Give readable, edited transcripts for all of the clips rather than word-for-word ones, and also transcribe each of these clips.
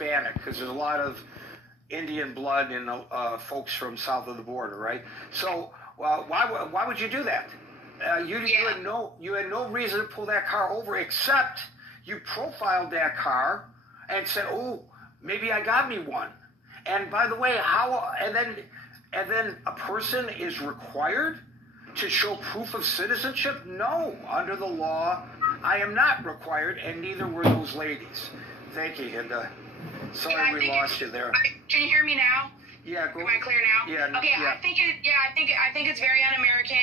Hispanic, because there's a lot of Indian blood in folks from south of the border, right? So why would you do that? You had no reason to pull that car over, except you profiled that car and said, "Oh, maybe I got me one." And by the way, and then a person is required to show proof of citizenship? No, under the law, I am not required, and neither were those ladies. Thank you, Hinda. Sorry we lost you there. Can you hear me now? Yeah, go. Am I clear now? Yeah. Okay. Yeah. I think it's very un-American.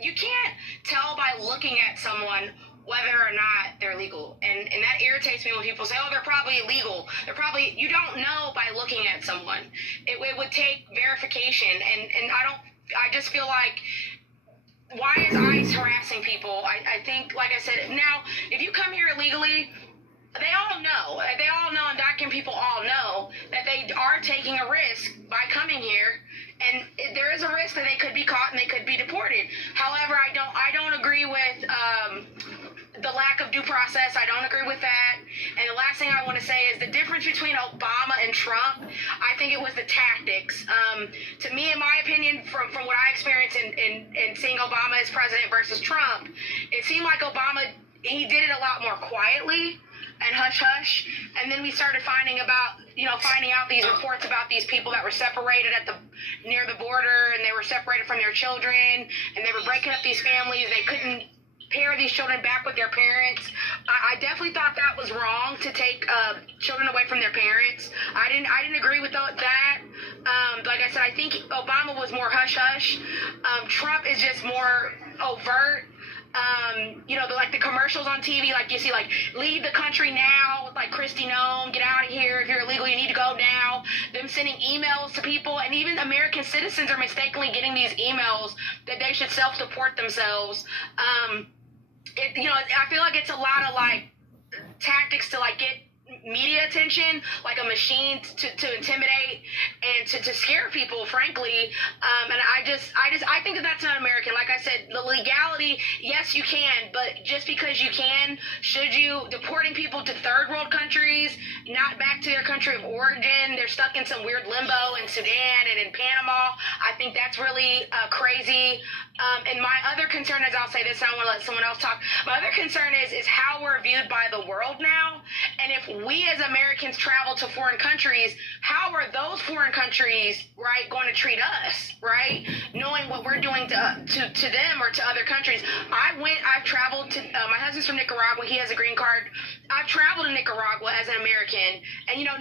You can't tell by looking at someone whether or not they're legal, and that irritates me when people say, "Oh, they're probably illegal." You don't know by looking at someone. It would take verification, and I just feel like, why is ICE harassing people? I think, like I said, now, if you come here illegally, they all know, and DACA people all know that they are taking a risk by coming here, and there is a risk that they could be caught and they could be deported. However, I don't agree with the lack of due process. I don't agree with that. And the last thing I want to say is the difference between Obama and Trump. I think it was the tactics. To me, in my opinion, from what I experienced in seeing Obama as president versus Trump, it seemed like Obama, he did it a lot more quietly and hush-hush, and then we started finding out these reports about these people that were separated near the border, and they were separated from their children, and they were breaking up these families. They couldn't pair these children back with their parents. I definitely thought that was wrong, to take children away from their parents. I didn't agree with that. Like I said, I think Obama was more hush-hush. Trump is just more overt. Like the commercials on TV, like you see, like, leave the country now, with like Kristi Noem, get out of here, if you're illegal, you need to go now. Them sending emails to people, and even American citizens are mistakenly getting these emails that they should self-deport themselves. I feel like it's a lot of like tactics to like get media attention, like a machine to intimidate and to scare people, frankly. And I think that's not American. Like I said, the legality, yes, you can, but just because you can, should you? Deporting people to third world countries, not back to their country of origin, they're stuck in some weird limbo in Sudan and in Panama. I think that's really crazy. And my other concern is, I'll say this, and I want to let someone else talk. My other concern is how we're viewed by the world now. And if we as Americans travel to foreign countries, how are those foreign countries, right, going to treat us, right? Knowing what we're doing to them or to other countries. I've traveled to, my husband's from Nicaragua. He has a green card. I've traveled to Nicaragua as an American, and no